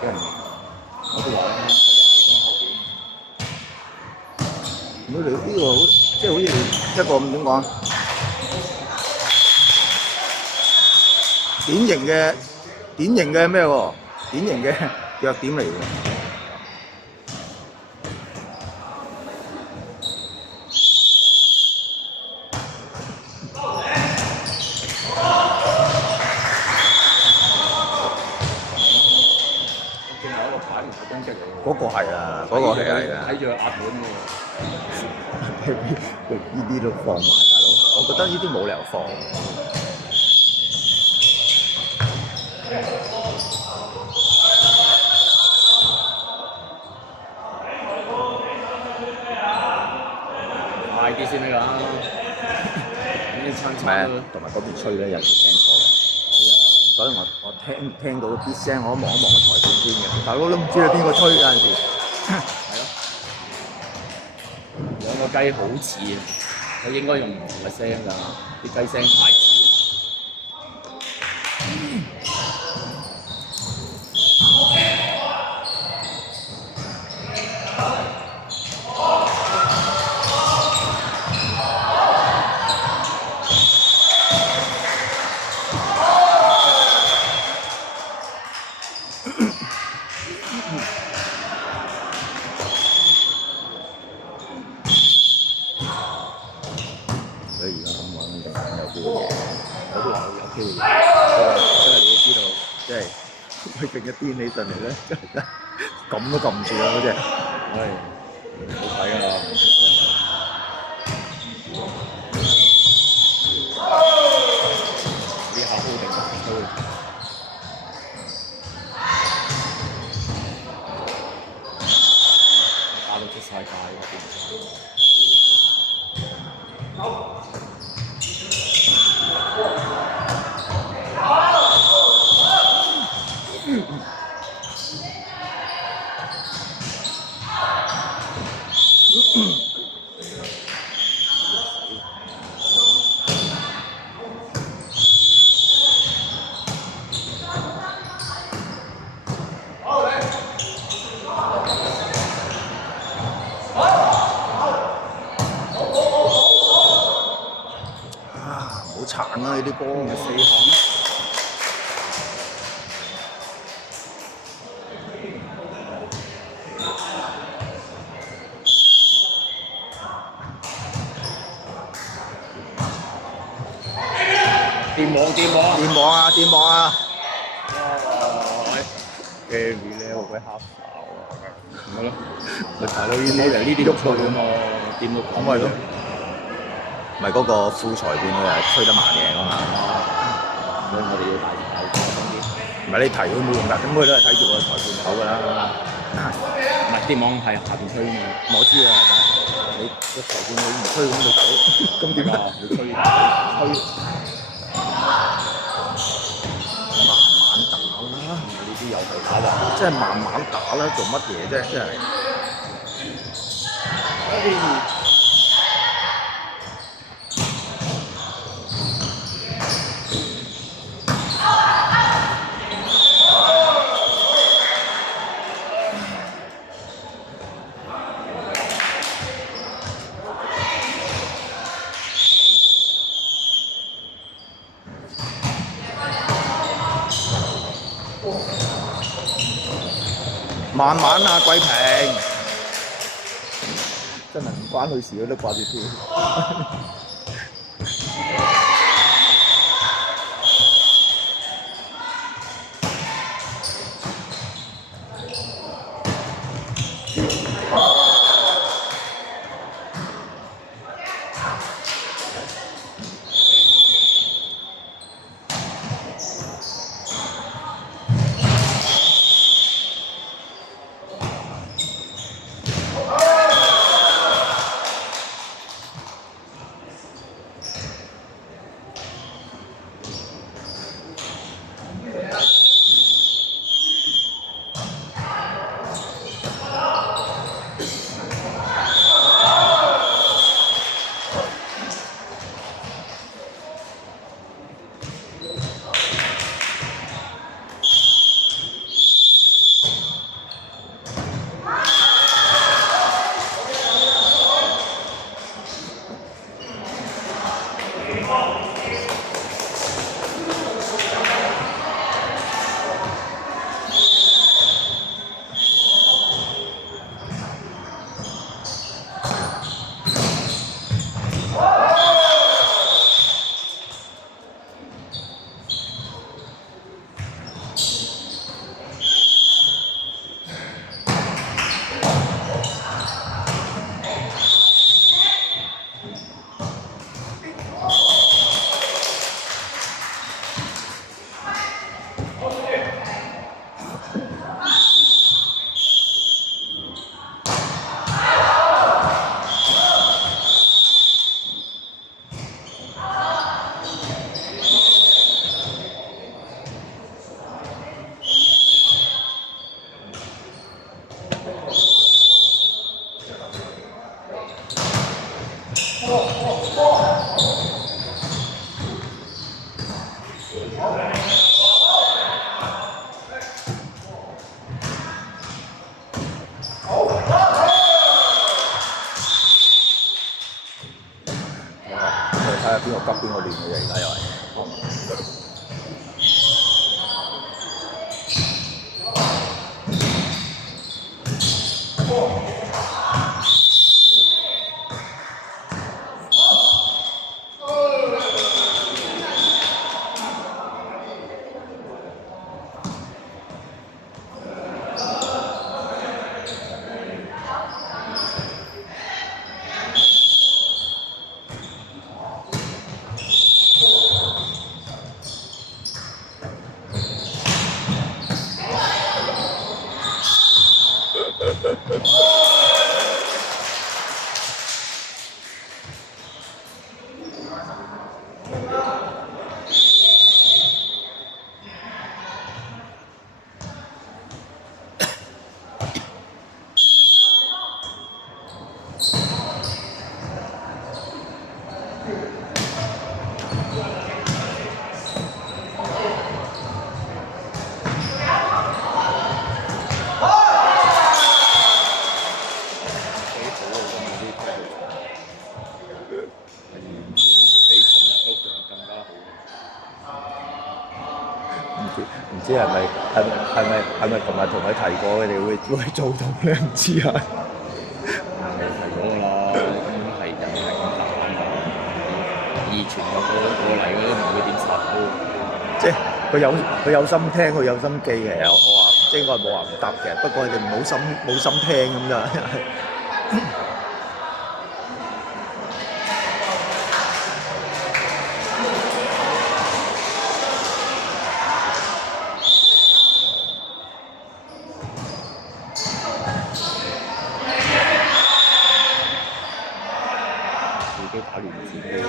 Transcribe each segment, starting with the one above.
有人贏，我都話咧，佢哋係中後佢哋呢個即係好似一個點講啊？典型嘅咩喎？典型嘅弱點嚟喎。邊，仲有一個牌唔係攻擊嚟喎。嗰個係啊，嗰個係啊，睇住佢壓盤喎。呢啲都放埋大佬，我覺得呢啲冇理由放。快啲先得㗎，呢啲撐撐都。同埋嗰邊吹咧有時聽錯。係啊，所以我聽到啲聲，我望一望個裁判先嘅。大佬都唔知係邊個吹有陣時。係咯，兩個雞好似啊，佢應該用唔同嘅聲㗎，啲雞聲太似。所以而家咁玩定有機會贏，我都話有機會贏，真係你都知道，即係佢勁一癲起上嚟咧，撳都撳唔住啊嗰隻。唉，好睇啊！唔出聲。呢下 hold 定都打到出晒界嗰邊。好殘啊！呢啲波4項。電網啊！Gary 咧好鬼黑哨啊！咪咯，咪大佬呢啲喐佢啊嘛，掂到咁咪咯，咪嗰個副裁判佢係吹得慢嘅嘛。所以我哋要大聲啲。唔係你提佢冇用㗎，咁佢都係睇住個裁判口㗎啦。唔係電網係下邊吹啊嘛，我知啊，但係你個裁判你唔吹咁就走，咁點啊？你吹慢慢打啦，呢啲又係打橫。即係慢慢打啦，做乜嘢啫？真係。慢慢啊，桂平，真係唔關佢事，佢都掛住跳。急邊個亂嘅啫，而家又係。唔知係咪琴日同佢提過，佢哋會做到咧？唔知啊。提咗㗎啦，根本係人係咁打㗎嘛。二傳個過嚟嗰啲唔會點殺到。即係佢有心聽，佢有心記嘅。我話即係應該冇話唔得嘅，不過佢哋冇心聽咁咋。自己打亂自己，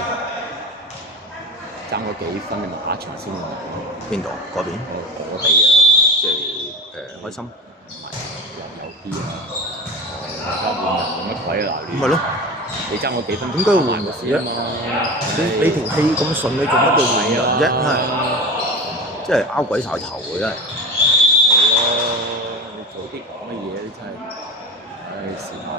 爭嗰幾分你咪打場先咯。邊度？嗰邊？我哋啊，即係開心。唔係有啲啊，大家換人換乜鬼啊？咁咪咯，你爭嗰幾分，點解要換先啊嘛？你條氣咁順，你做乜要換人啫？真係拗鬼晒頭嘅真係。係咯，你做啲咁嘅嘢真係，唉是但。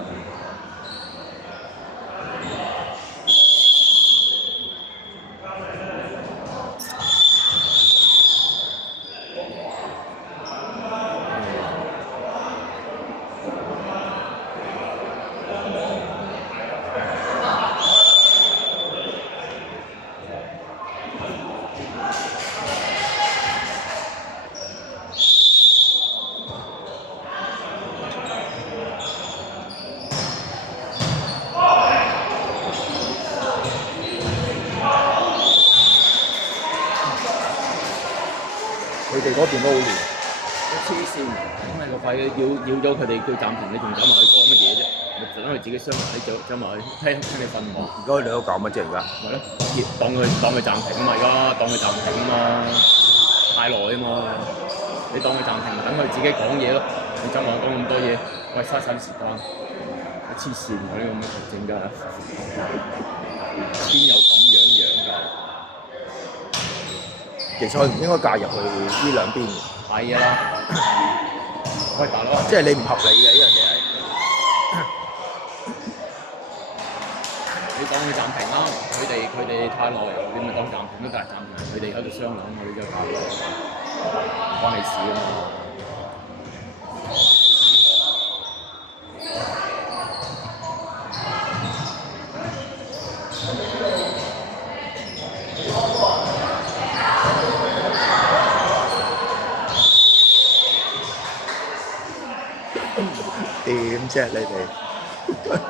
佢哋嗰邊都好亂。黐線，咁你個肺要咗佢哋叫暫停，你仲走埋去講乜嘢啫？咪等佢自己傷埋，你走埋去聽你訓話。而家你都搞乜啫？而家咪咯，當佢暫停啊嘛，而家當佢暫停啊嘛，太耐啊嘛，你當佢暫停，等佢自己講嘢咯。你走埋講咁多嘢，喂嘥時間，黐線嗰啲咁嘅球證㗎，邊有咁樣㗎？其實佢唔應該介入去呢兩邊嘅。係啊，喂大佬，即係你唔合理嘅呢樣嘢係。你當佢暫停啦，佢哋太耐，你咪當暫停都得，暫停佢哋喺度商量，我哋就搞咯，唔關你事啊嘛。點啫你哋？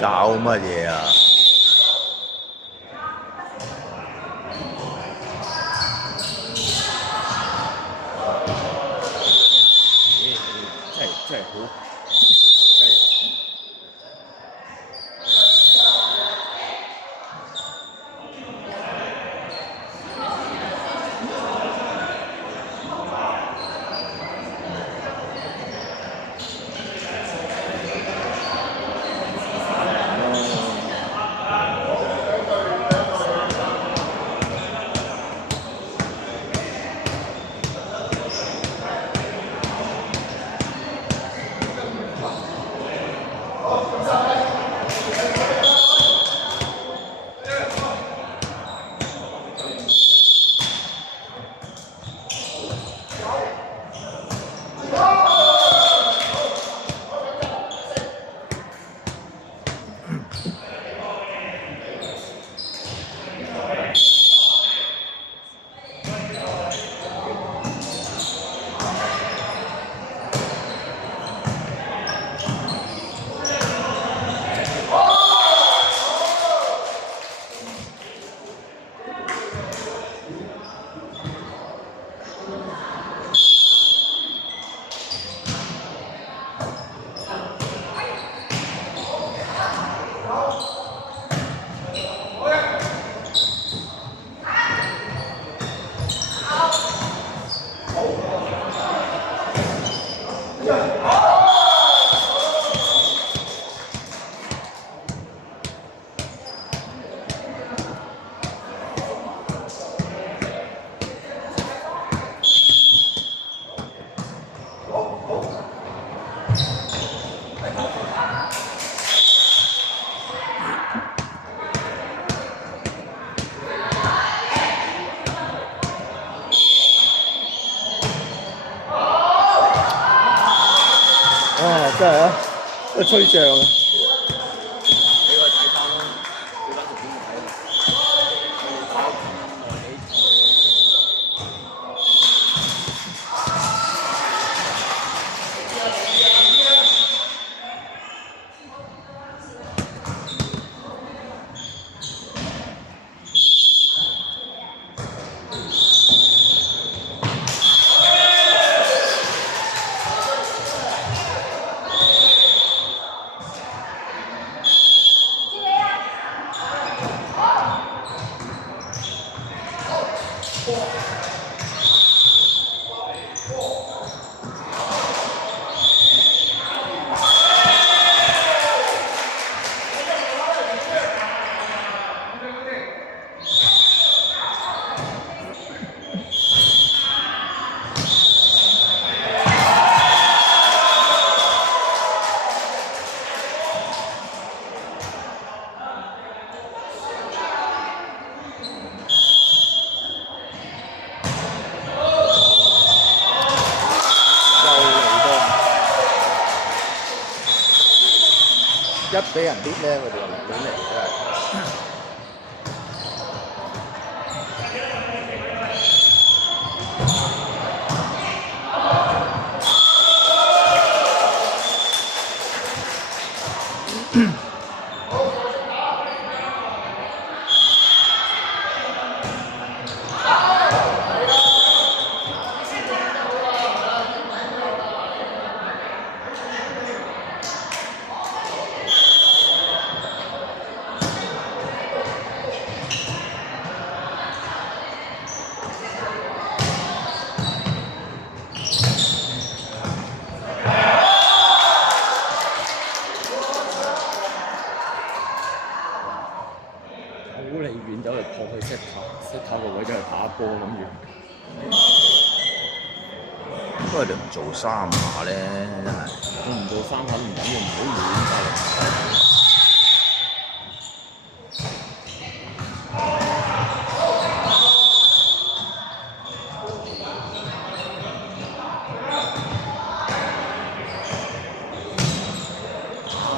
搞乜嘢啊？真係好。真係啊，都吹脹啊！俾佢睇翻咯，俾翻條片睇咯。一俾人搣咧，佢哋又唔亂嚟，真係。好離遠走嚟撲去 set 頭個位走去打波諗住。不過你唔做三下咧，真係。我唔做三下唔緊要，唔好亂晒。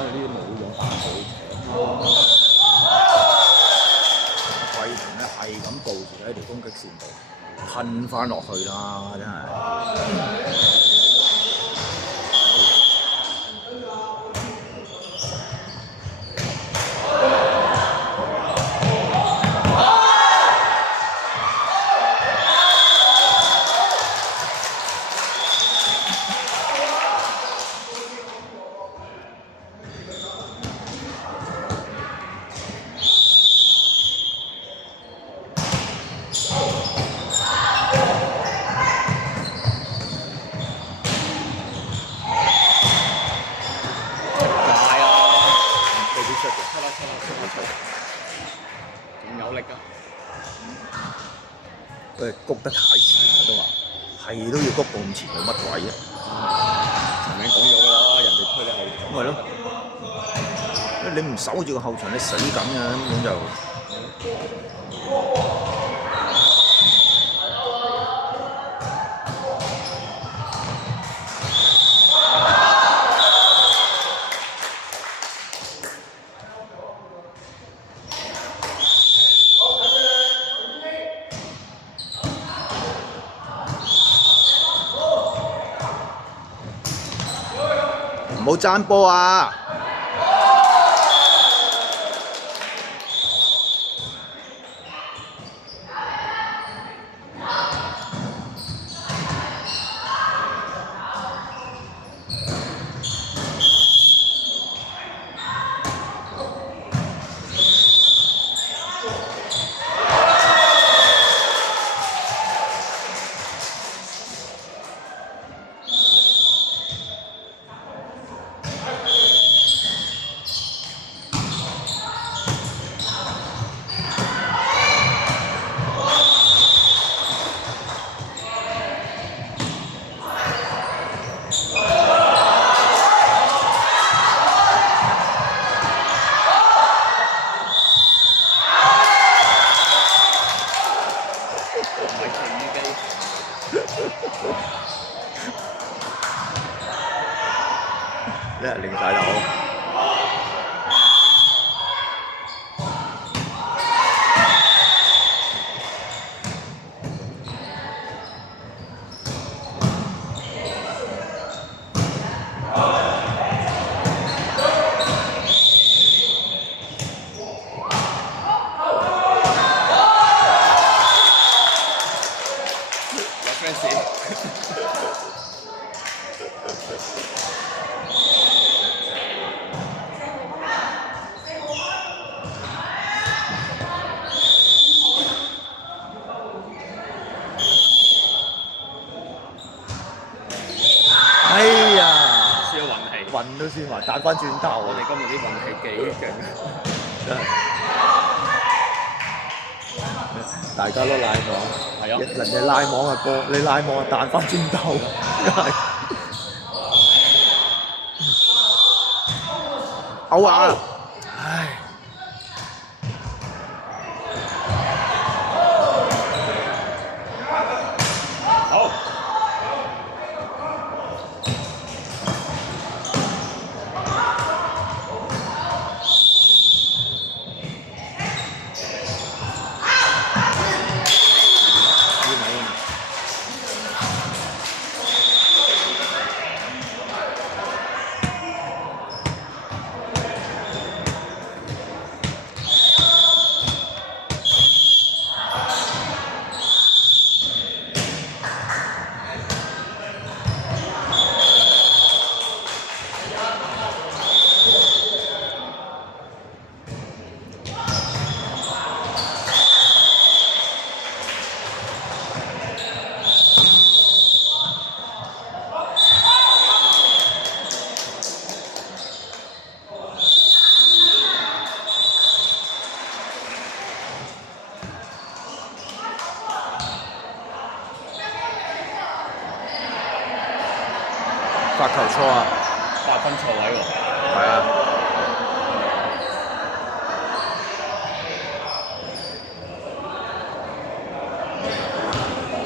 呢啲冇用，桂平咧係咁佈住喺條攻擊線度，噴翻落去啦，真係。仲有力㗎！佢谷得太前啦，都話係都要谷咁前做乜鬼啊？前面講咗㗎啦，人哋推你後場。咪係咯，你唔守住個後場，你死梗嘅根本就。唔好爭波啊！你係擰晒頭。有 fans。哎呀，輸咗運氣。運都先話彈翻轉頭我哋今日啲運氣幾勁，真係大家都拉網，係啊人哋拉網嘅波，你拉網就彈翻轉頭，真係嘔啊！唉，好。發球錯啊！ 8分錯位喎。係啊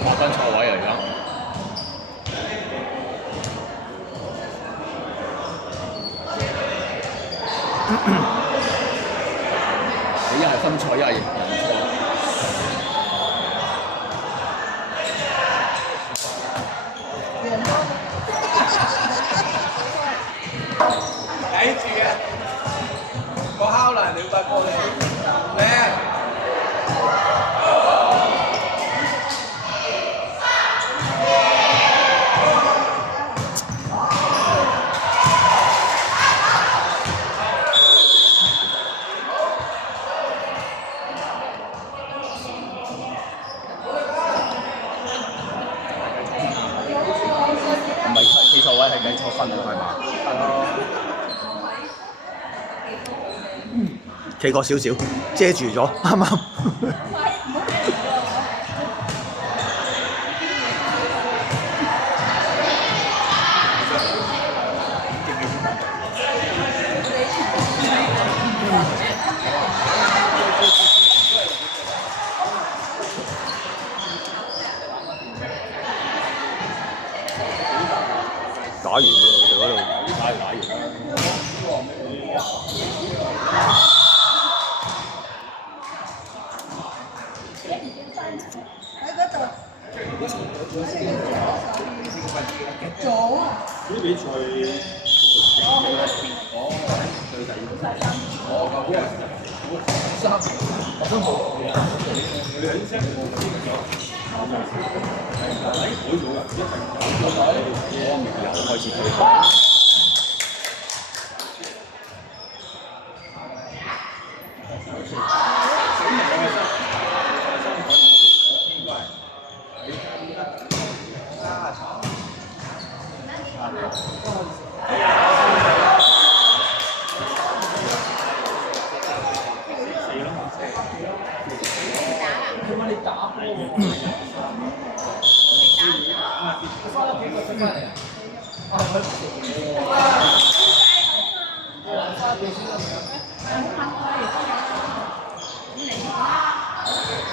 ，8分錯位啊！而家。你一係分錯，一係人錯。睇住啊！個敲欄你發過嚟咩？唔係記錯位，係計錯分啊，係嘛？係咯。企過少少，遮住咗，啱啱。打完喎，佢嗰度。打完。喺嗰度做啊！又開始推動。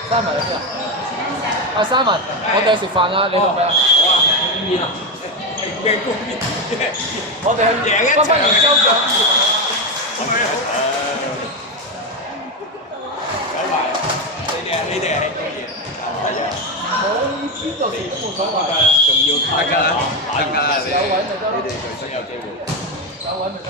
三文你邊啊？阿三文，我哋去食飯啦，你去唔去啊？好啊，邊邊啊？嘅冠冕，我哋係贏一場然之後就咁樣拜拜，你哋係多嘢，係啊，我邊度嚟都冇所謂㗎，仲要得㗎啦，得㗎啦，你哋最想有機會，有揾就得。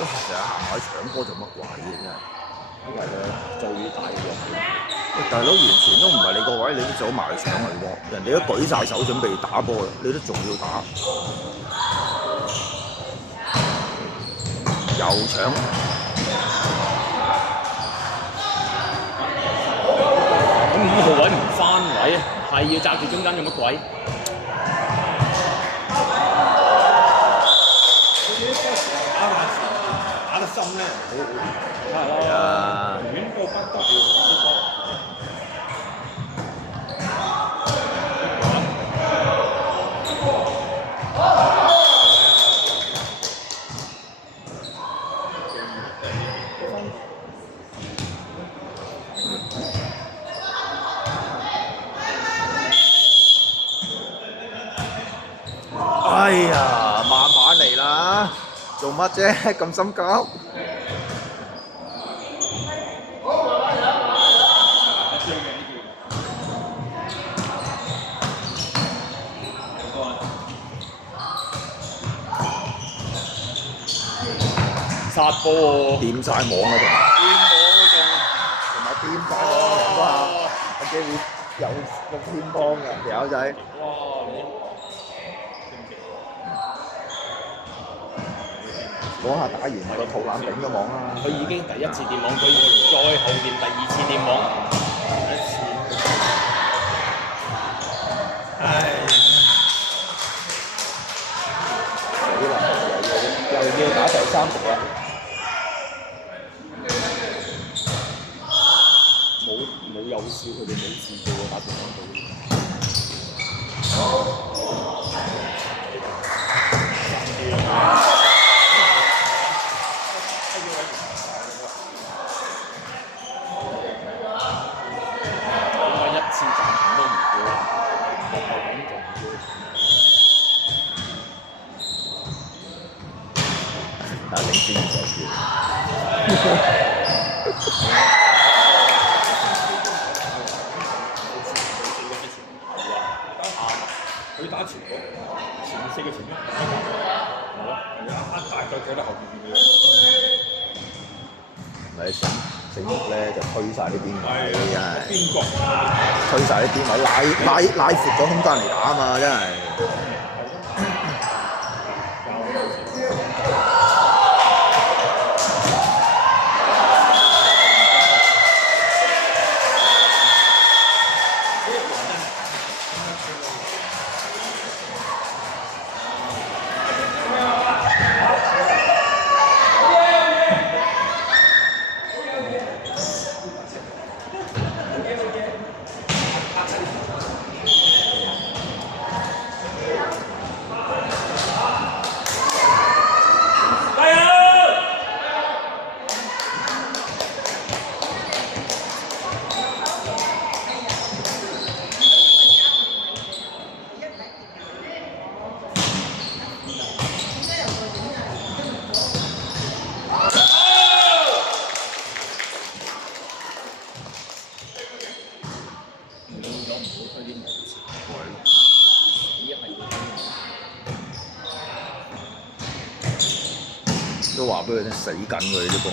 成日行埋去搶波做乜鬼嘅真係？因為佢最大嘅喂，大佬完全都唔係你個位，你都走埋去搶佢喎。人哋都舉晒手準備打波啦，你都仲要打，又搶。咁5號位唔翻位，係要揸住中間做乜鬼？打得深咧，係啊，遠到不得了。哎呀，慢慢嚟啦，做乜啫？咁心急？殺波喎！掂晒網啊，同埋掂晒網哇！有機會有6天幫嘅條友仔。嗰下打完個肚腩頂咗網啦。佢已經第一次電網，佢再後邊第2次電網。死啦！又要打第3局啦。冇有笑，佢哋冇試過打電網到。領先2球佢打前嗰前4個前邊，係咯，大腳腳得後邊嘅。咪醒目咧就推晒啲邊位，真係邊個？推晒啲邊位，拉闊咗空間嚟打啊嘛，真係。都話俾佢聽死緊佢呢波。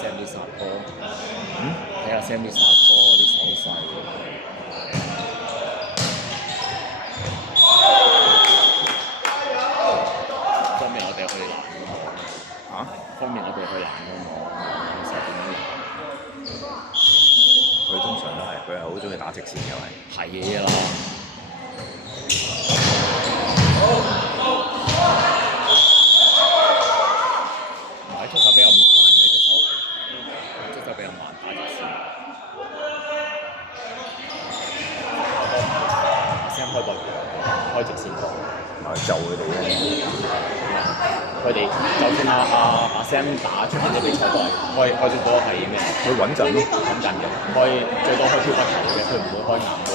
Sam 啲殺波，睇下 Sam 啲殺波啲手勢。方面我哋去攔㗎嘛，嚇？方面我哋去攔㗎嘛，其實點樣佢通常都係，佢係好中意打直線嘅，係。係啦。唔係出手比較慢嘅出手比較慢打直線。Sam 開直線波。咪就佢哋咧，佢哋就算阿 Sam 打出邊啲比賽都係開咗波係咩？佢穩陣咯。穩陣嘅，最多開飄忽球嘅，佢唔會開硬波。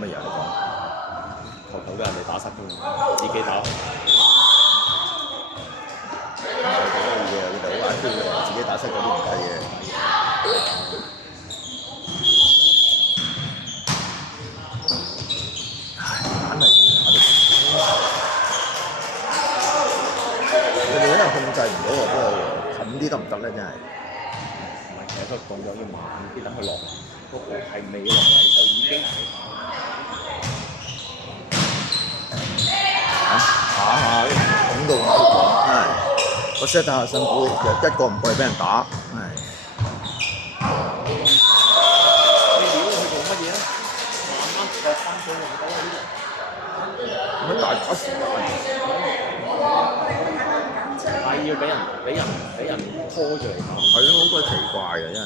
乜嘢嚟講？球俾人哋打失㗎嘛，自己打。佢哋好眼挑嘅，自己打失嗰啲唔計嘅。硬係佢哋因為控制唔到喎，不過近啲得唔得咧？真係。唔係，其實佢講咗要慢啲，等佢落嚟，個波係未落嚟就已經下拱到咁講，真係個 set 打下辛苦，又一個唔過嚟俾人打，係。你料佢做乜嘢咧？慢慢落分數嚟到呢度。咁大把時間，係要俾人拖住嚟打。係咯，好鬼奇怪嘅真係。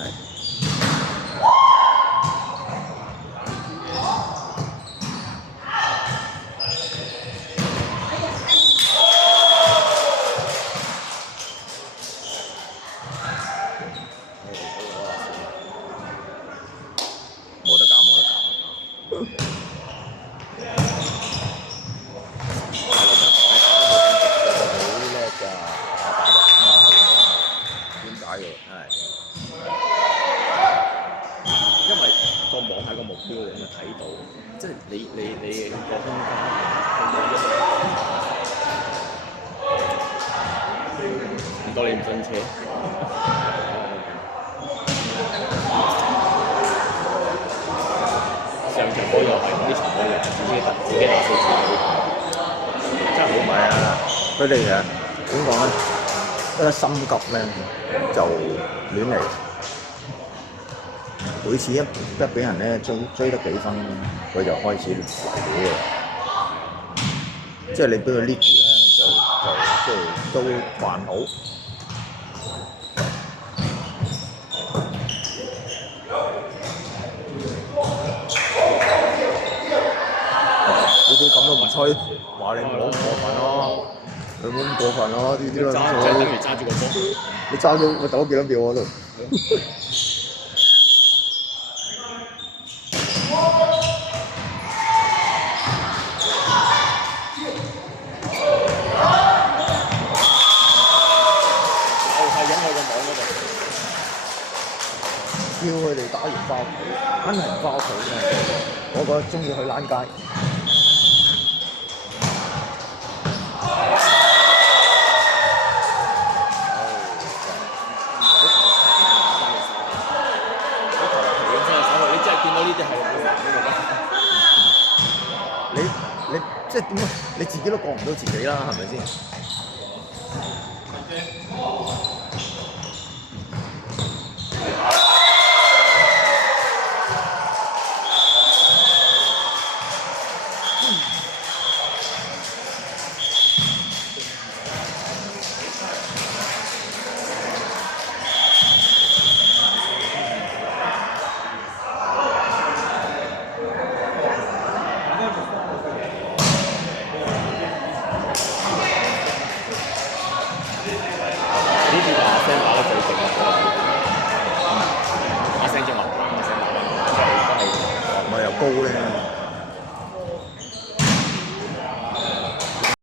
冇得搞，冇得搞。好叻㗎，點解嘅？係。因為個網係個目標嚟，你睇到，即係你個空間，唔多你唔進車。上場波又係，呢場波又係自己打死自己，真係好唔係啊，佢哋嘅點講咧？一心急咧就亂嚟，每次一俾人咧追得幾分，佢就開始嚟嘅。即係你俾佢 lead 住咧，就即係都還好。呢啲咁都唔吹，話你唔好過分咯，你唔好咁過分咯，呢啲咯。即係等於揸住個波。你揸咗我走咗幾多秒我都。叫佢哋打完翻屋企，真係唔翻屋企嘅。我覺得中意去躝街。啲係你即係點啊？你自己都過唔到自己啦，係咪先？呢啲阿聲打得最勁啊！阿聲正話，阿聲打得，即係都係。咪又高咧。